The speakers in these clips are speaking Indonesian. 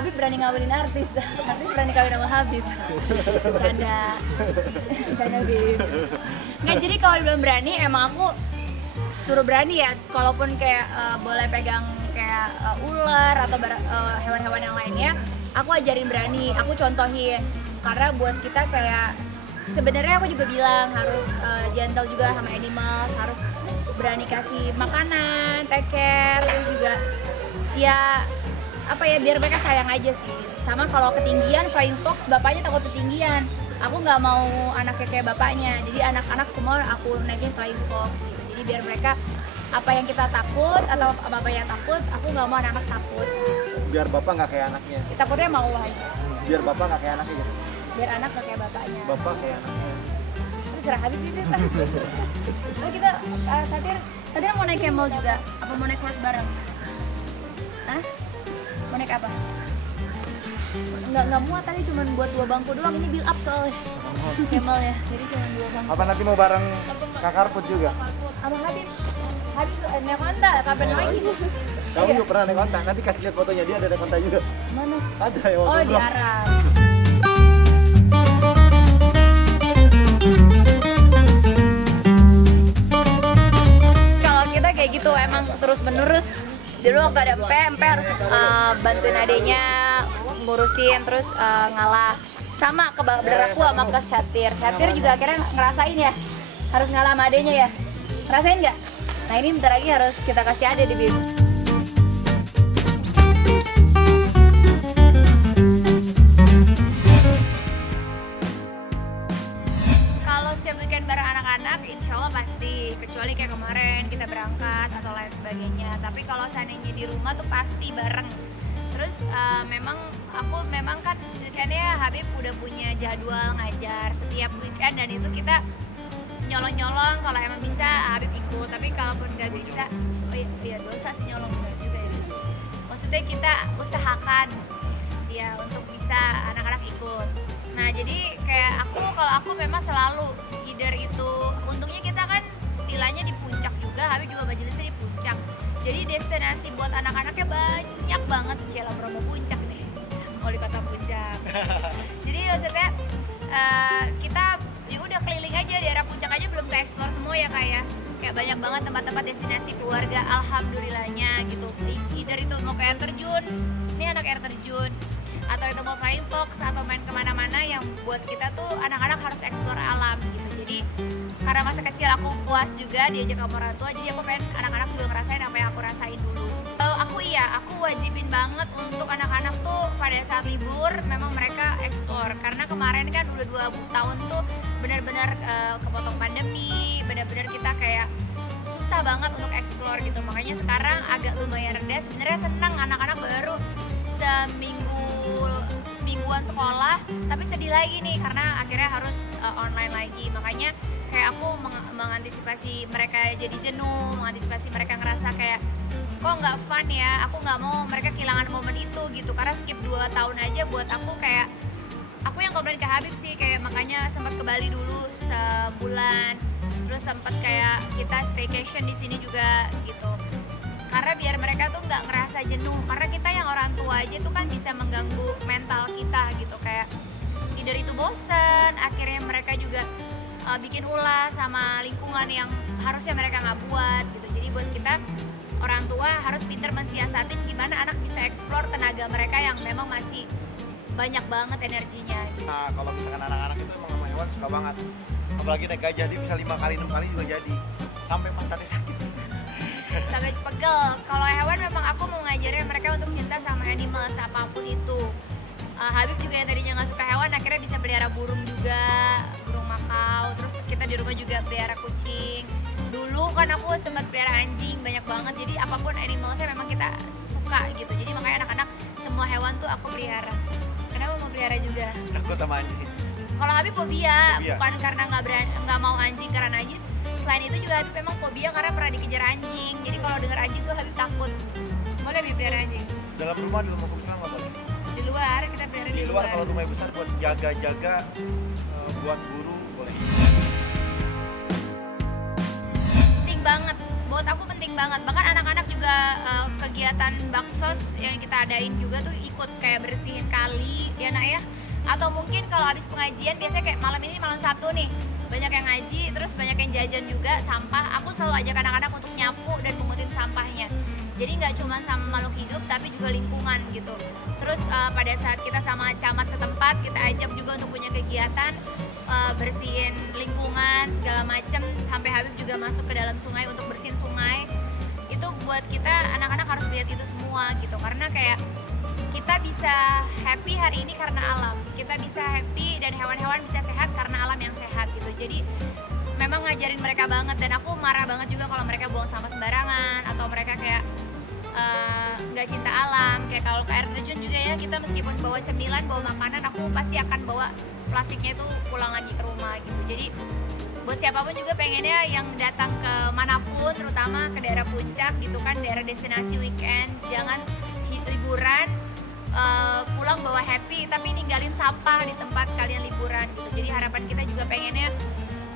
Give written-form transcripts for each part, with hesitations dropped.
Habib berani ngawinin artis berani kawin sama Habib. Canda Habib. Nggak, jadi kalau belum berani emang aku suruh berani ya. Kalaupun kayak boleh pegang kayak ular atau hewan-hewan yang lainnya, aku ajarin berani, aku contohin. Karena buat kita kayak sebenarnya aku juga bilang harus gentle juga sama animals, harus berani kasih makanan, take care, terus juga ya apa ya, biar mereka sayang aja sih. Sama kalau ketinggian, flying fox bapaknya takut ketinggian, aku nggak mau anaknya kayak bapaknya, jadi anak-anak semua aku naikin flying fox gitu. Jadi biar mereka apa yang kita takut atau apa yang takut, aku nggak mau anak-anak takut. Biar bapak nggak kayak anaknya. Takutnya mau aja. Biar bapak nggak kayak anaknya gitu. Biar anak nggak kayak bapaknya. Bapak kayak anaknya. Terserah Habib itu. Lalu kita tadi mau naik camel juga, apa mau naik horse bareng? Hah? Mau naik apa? Nggak muat, tadi cuma buat 2 bangku doang, ini build up soalnya camel ya, jadi cuma 2 bangku. Apa nanti mau bareng Kak Karput juga? Sama Habib naik Honda, kapan lagi? Kamu juga pernah naik Honda, nanti kasih lihat fotonya, dia ada naik Honda juga. Mana? Ada yang Oh, di Arab. Kalau kita kayak gitu emang terus menerus. Dulu waktu ada Empe harus bantuin adenya ngurusin, terus ngalah. Sama berlaku sama ke Syatir juga akhirnya ngerasain ya, harus ngalah sama adenya ya. Ngerasain nggak? Nah ini bentar lagi harus kita kasih ade di BIM. Kalau setiap weekend bareng anak-anak, insya Allah pasti. Kecuali kayak kemarin kita berangkat atau lain sebagainya. Tapi kalau seandainya di rumah tuh pasti bareng. Terus aku memang kan weekendnya Habib udah punya jadwal ngajar setiap weekend, dan itu kita nyolong-nyolong, kalau emang bisa Habib ikut, tapi kalaupun nggak bisa, ya dosa sih nyolong juga ya. Maksudnya kita usahakan ya untuk bisa anak-anak ikut. Nah jadi kayak kalau aku memang selalu either itu, untungnya kita kan vilanya di puncak juga, Habib juga majelisnya di puncak. Jadi destinasi buat anak-anaknya banyak banget. Ciela promo puncak nih, wali kota puncak. Jadi maksudnya kita ya udah keliling aja daerah puncak aja, belum ke explore semua ya kayak banyak banget tempat-tempat destinasi keluarga, alhamdulillahnya gitu. Either itu mau ke air terjun, ini anak air terjun, atau itu mau flying fox atau main kemana-mana yang buat kita tuh anak-anak harus explore alam gitu. Jadi karena masa kecil aku puas juga diajak sama orang tua, jadi aku pengen anak-anak juga ngerasain apa yang aku rasain dulu. Kalau aku wajibin banget untuk anak-anak tuh pada saat libur memang mereka explore, karena kemarin kan udah 2 tahun tuh benar-benar kepotong pandemi, benar-benar kita kayak susah banget untuk explore gitu. Makanya sekarang agak lumayan rendah. Sebenarnya senang anak-anak baru semingguan sekolah, tapi sedih lagi nih karena akhirnya harus online lagi. Makanya kayak aku mengantisipasi mereka jadi jenuh, mengantisipasi mereka ngerasa kayak kok nggak fun ya, aku nggak mau mereka kehilangan momen itu gitu. Karena skip 2 tahun aja buat aku kayak, aku yang komplain ke Habib sih, kayak makanya sempat ke Bali dulu sebulan, terus sempat kayak kita staycation di sini juga gitu. Karena biar mereka tuh nggak ngerasa jenuh, karena kita yang orang tua aja tuh kan bisa mengganggu mental kita gitu, kayak either itu bosen, akhirnya mereka juga bikin ulah sama lingkungan yang harusnya mereka nggak buat gitu. Jadi buat kita orang tua harus pintar mensiasatin gimana anak bisa eksplor tenaga mereka yang memang masih banyak banget energinya gitu. Nah kalau misalkan anak-anak itu emang sama hewan suka banget, apalagi naik gajah, dia bisa 5 kali 6 kali juga jadi, sampai pantatnya sakit. Sampai pegel. Kalau hewan memang aku mau ngajarin mereka untuk cinta sama animals apapun itu. Habib juga yang tadinya nggak suka hewan akhirnya bisa pelihara burung juga, burung makau. Terus kita di rumah juga pelihara kucing. Dulu kan aku sempat pelihara anjing banyak banget. Jadi apapun animalsnya memang kita suka gitu. Jadi makanya anak-anak semua hewan tuh aku pelihara. Kenapa mau pelihara juga? Takut sama anjing. Kalau Habib fobia, bukan karena nggak mau anjing karena najis. Selain itu juga Habib memang fobia karena pernah dikejar anjing. Jadi kalau dengar anjing tuh Habib takut. Boleh Habib pelihara anjing? Dalam rumah, di rumah besar nggak boleh? Di luar, kita pelihara di luar. Kalau rumah besar buat jaga-jaga, buat guru boleh. Penting banget, buat aku penting penting banget. Bahkan anak-anak juga kegiatan baksos yang kita adain juga tuh ikut kayak bersihin kali ya nak ya. Atau mungkin kalau habis pengajian biasanya kayak malam ini malam Sabtu nih banyak yang ngaji, terus banyak yang jajan juga sampah. Aku selalu ajak anak-anak untuk nyapu dan mengutin sampahnya. Jadi nggak cuma sama makhluk hidup tapi juga lingkungan gitu. Terus pada saat kita sama camat setempat kita ajak juga untuk punya kegiatan bersihin lingkungan segala macem, sampai Habib juga masuk ke dalam sungai untuk bersihin sungai. Itu buat kita anak-anak harus lihat itu semua gitu, karena kayak kita bisa happy hari ini karena alam, kita bisa happy dan hewan-hewan bisa sehat karena alam yang sehat gitu. Jadi memang ngajarin mereka banget, dan aku marah banget juga kalau mereka buang sampah sembarangan atau mereka kayak nggak cinta alam. Kayak kalau ke air terjun juga ya, kita meskipun bawa cemilan, bawa makanan, aku pasti akan bawa plastiknya itu pulang lagi ke rumah gitu. Jadi buat siapapun juga pengennya yang datang ke manapun, terutama ke daerah puncak gitu kan, daerah destinasi weekend, jangan liburan pulang bawa happy tapi ninggalin sampah di tempat kalian liburan gitu. Jadi harapan kita juga pengennya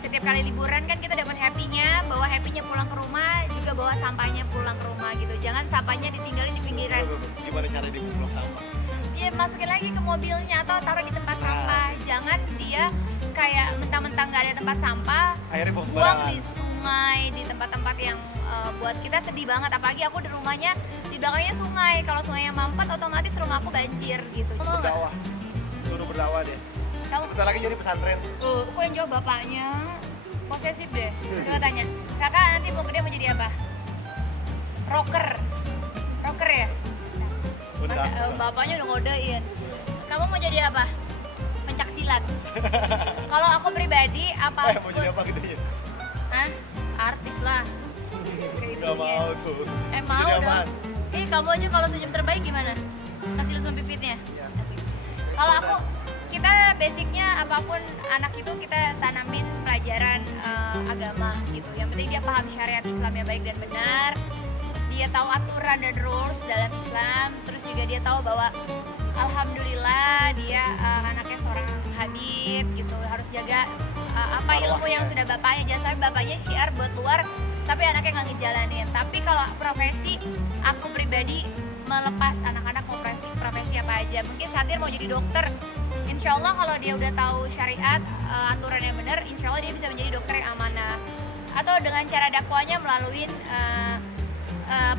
setiap kali liburan kan kita dapat happy-nya, bawa happy-nya pulang ke rumah, juga bawa sampahnya pulang ke rumah gitu. Jangan sampahnya ditinggalin di pinggiran. Gimana cara dia buang sampah? Ya masukin lagi ke mobilnya atau taruh di tempat sampah. Jangan dia kayak mentang-mentang nggak ada tempat sampah, Akhirnya buang di sungai, di tempat-tempat yang buat kita sedih banget. Apalagi aku di rumahnya di belakangnya sungai. Kalau sungainya mampet otomatis rumah aku banjir gitu. Berdakwah, suruh berdakwah deh. Kamu Bentar lagi jadi pesantren. tuh, aku yang jawab bapaknya posesif deh. Coba tanya, kakak nanti mau gede mau jadi apa? Rocker, rocker ya? Mas, bapaknya udah ngodain. Kamu mau jadi apa? Pencak silat. Kalau aku pribadi apapun. Mau jadi apa gedenya? Artis lah. Gak mau tuh. Mau Jadi dong. apaan? Kamu aja kalau senyum terbaik gimana? Kasih lesung pipitnya. Iya. Kalau aku, kita basicnya apapun anak itu kita tanamin pelajaran agama gitu. Yang penting dia paham syariat Islam yang baik dan benar. Dia tahu aturan dan rules dalam Islam. Terus juga dia tahu bahwa alhamdulillah dia anaknya seorang Habib gitu. Harus jaga apa ilmu yang sudah bapaknya. Jangan sampai bapaknya syiar buat luar tapi anaknya nggak ngejalanin. Tapi kalau profesi, aku pribadi melepas anak-anak mau profesi apa aja. Mungkin Satir mau jadi dokter, insya Allah kalau dia udah tahu syariat, aturan yang benar, insya Allah dia bisa menjadi dokter yang amanah. Atau dengan cara dakwanya melalui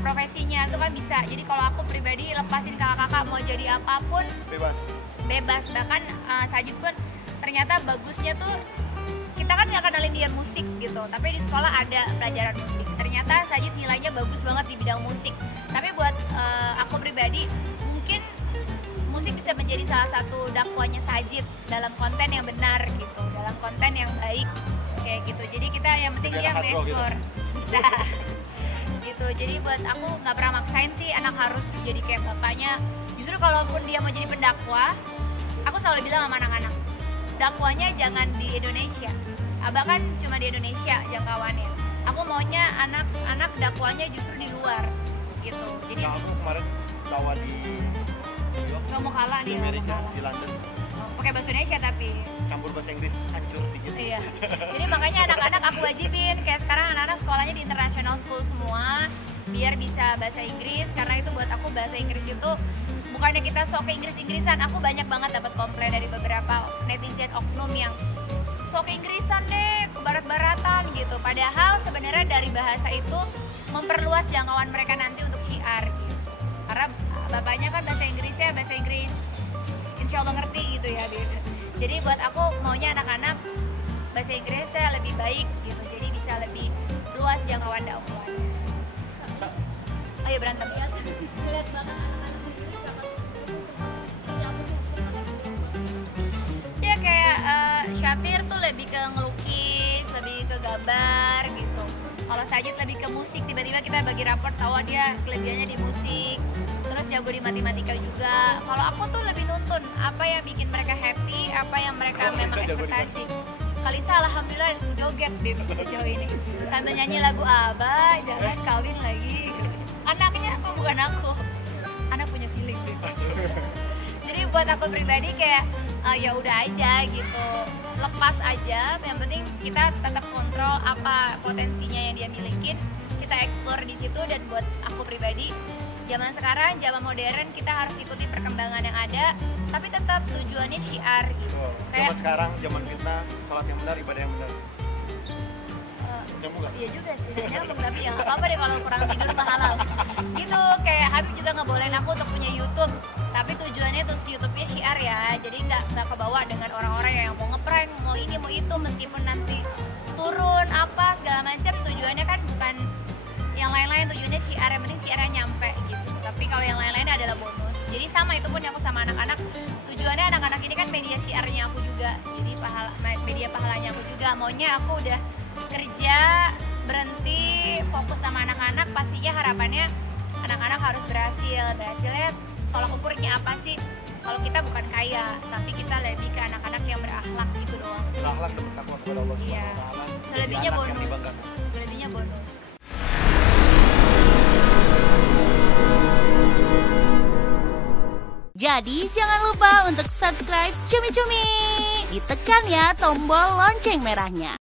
profesinya itu kan bisa. Jadi kalau aku pribadi lepasin kakak-kakak mau jadi apapun bebas. Bahkan Sajid pun ternyata bagusnya tuh, kita kan nggak kenalin dia musik gitu, tapi di sekolah ada pelajaran musik. Ternyata Sajid nilainya bagus banget di bidang musik. Tapi buat aku pribadi, mungkin musik bisa menjadi salah satu dakwanya Sajid dalam konten yang benar gitu, dalam konten yang baik kayak gitu. Jadi kita yang penting dia mengeksplor bisa gitu. Jadi buat aku nggak pernah maksain sih anak harus jadi kayak bapaknya. Justru kalaupun dia mau jadi pendakwah, aku selalu bilang sama anak-anak, dakwanya jangan di Indonesia. Abah kan cuma di Indonesia jangkauannya. Aku maunya anak-anak dakwanya justru di luar gitu. Jadi aku kemarin dakwah di New York, nggak mau kalah di nih, Amerika, di London. Pakai bahasa Indonesia tapi Campur bahasa Inggris hancur dikit. iya. Jadi makanya anak-anak aku wajibin, kayak sekarang anak-anak sekolahnya di international school semua, biar bisa bahasa Inggris. Karena itu buat aku bahasa Inggris itu bukannya kita sok ke Inggris-Inggrisan. Aku banyak banget dapat komplain dari beberapa netizen oknum yang sok Inggrisan deh, ke barat-baratan gitu. Padahal sebenarnya dari bahasa itu memperluas jangkauan mereka nanti untuk syiar gitu. Karena bapaknya kan bahasa Inggrisnya bahasa Inggris insya Allah ngerti gitu ya. Jadi buat aku maunya anak-anak bahasa Inggrisnya lebih baik gitu, jadi bisa lebih luas jangkauan dakwahnya. Ayo berantem ya. Lihat banget anak-anak sendiri ya, kayak Syatir tuh lebih ke ngelukis, lebih ke gambar gitu. Kalau Sajid lebih ke musik, tiba-tiba kita bagi raport tahu dia kelebihannya di musik, terus jago di matematika juga. Kalau aku tuh lebih nuntun apa yang bikin mereka happy, apa yang mereka memang ekspektasi. Kalisa alhamdulillah joget deh sejauh ini sambil nyanyi lagu Abah jangan kawin lagi. Anaknya tuh bukan aku, anak punya feeling gitu. Jadi buat aku pribadi kayak ya udah aja gitu, lepas aja. Yang penting kita tetap kontrol apa potensinya yang dia milikin, kita explore di situ. Dan buat aku pribadi, zaman sekarang, zaman modern, kita harus ikuti perkembangan yang ada, tapi tetap tujuannya syiar gitu. Zaman sekarang, zaman fitnah, salat yang benar, ibadah yang benar. Iya juga sih, nyambung, tapi ya nggak apa-apa deh kalau kurang tidur mah halal gitu. Kayak Habib juga ngebolehin aku untuk punya YouTube, tapi tujuannya tuh YouTube-nya syiar ya, jadi nggak kebawa dengan orang-orang yang mau ngeprank, mau ini mau itu, meskipun nanti turun apa segala macam, tujuannya kan bukan yang lain-lain, tujuannya syiar, yang penting syiarnya nyampe gitu. Tapi kalau yang lain-lain adalah bonus. Jadi sama, itu pun aku sama anak-anak, tujuannya anak-anak ini kan media syiarnya aku juga, jadi media pahalanya aku juga. Maunya aku udah kerja, berhenti, fokus sama anak-anak, pastinya harapannya anak-anak harus berhasilnya tolak ukurnya apa sih? Kalau kita bukan kaya, tapi kita lebih ke anak-anak yang berakhlak gitu doang. Berakhlak dan bertakwa kepada Allah Subhanahu Iya. wa taala. Selebihnya Jadi anak yang bonus. dibanggakan. Selebihnya bonus. Jadi jangan lupa untuk subscribe Cumi Cumi. Ditekan ya tombol lonceng merahnya.